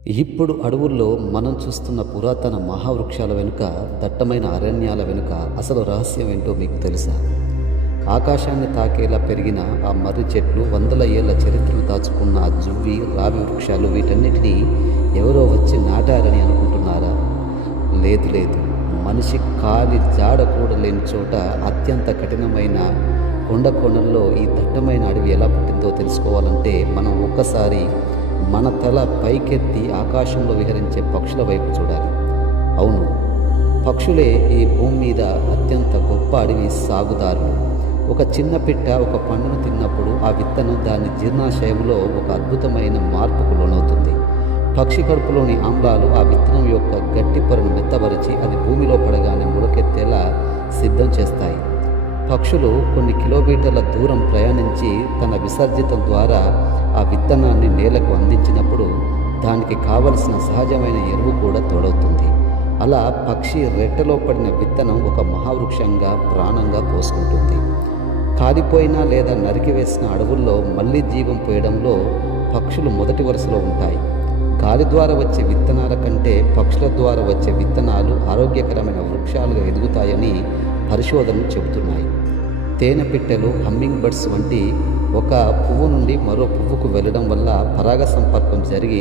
ఇప్పుడు అడవుల్లో మనం చూస్తున్న పురాతన మహావృక్షాల వెనుక, దట్టమైన అరణ్యాల వెనుక అసలు రహస్యం ఏంటో మీకు తెలుసా? ఆకాశాన్ని తాకేలా పెరిగిన ఆ మర్రి చెట్లు, వందల ఏళ్ల చరిత్రను దాచుకున్న ఆ జువ్వి, రావి వృక్షాలు, వీటన్నిటినీ ఎవరో వచ్చి నాటారని అనుకుంటున్నారా? లేదు లేదు. మనిషి కాలి జాడ కూడా లేని చోట, అత్యంత కఠినమైన కొండ కోణంలో ఈ దట్టమైన అడవి ఎలా పుట్టిందో తెలుసుకోవాలంటే మనం ఒక్కసారి మన తల పైకెత్తి ఆకాశంలో విహరించే పక్షుల వైపు చూడాలి. అవును, పక్షులే ఈ భూమి మీద అత్యంత గొప్ప అడవి సాగుదారులు. ఒక చిన్న పిట్ట ఒక పండును తిన్నప్పుడు ఆ విత్తనం దాని జీర్ణాశయంలో ఒక అద్భుతమైన మార్పుకు లోనవుతుంది. పక్షి కడుపులోని ఆమ్లాలు ఆ విత్తనం యొక్క గట్టి పొరను మెత్తబరిచి అది భూమిలో పడగానే మొలకెత్తేలా సిద్ధం చేస్తాయి. పక్షులు కొన్ని కిలోమీటర్ల దూరం ప్రయాణించి తన విసర్జితం ద్వారా ఆ విత్తనాన్ని నేలకు అందించినప్పుడు దానికి కావలసిన సహజమైన ఎరువు కూడా తోడవుతుంది. అలా పక్షి రెట్టలో పడిన విత్తనం ఒక మహావృక్షంగా, ప్రాణంగా పోసుకుంటుంది. కాలిపోయిన లేదా నరికివేసిన అడవుల్లో మళ్ళీ జీవం పోయడంలో పక్షులు మొదటి వరుసలో ఉంటాయి. గాలి ద్వారా వచ్చే విత్తనాల కంటే పక్షుల ద్వారా వచ్చే విత్తనాలు ఆరోగ్యకరమైన వృక్షాలుగా ఎదుగుతాయని పరిశోధనలు చెబుతున్నాయి. తేనె పిట్టలు, హమ్మింగ్ బర్డ్స్ వంటి ఒక పువ్వు నుండి మరో పువ్వుకు వెళ్ళడం వల్ల పరాగ సంపర్కం జరిగి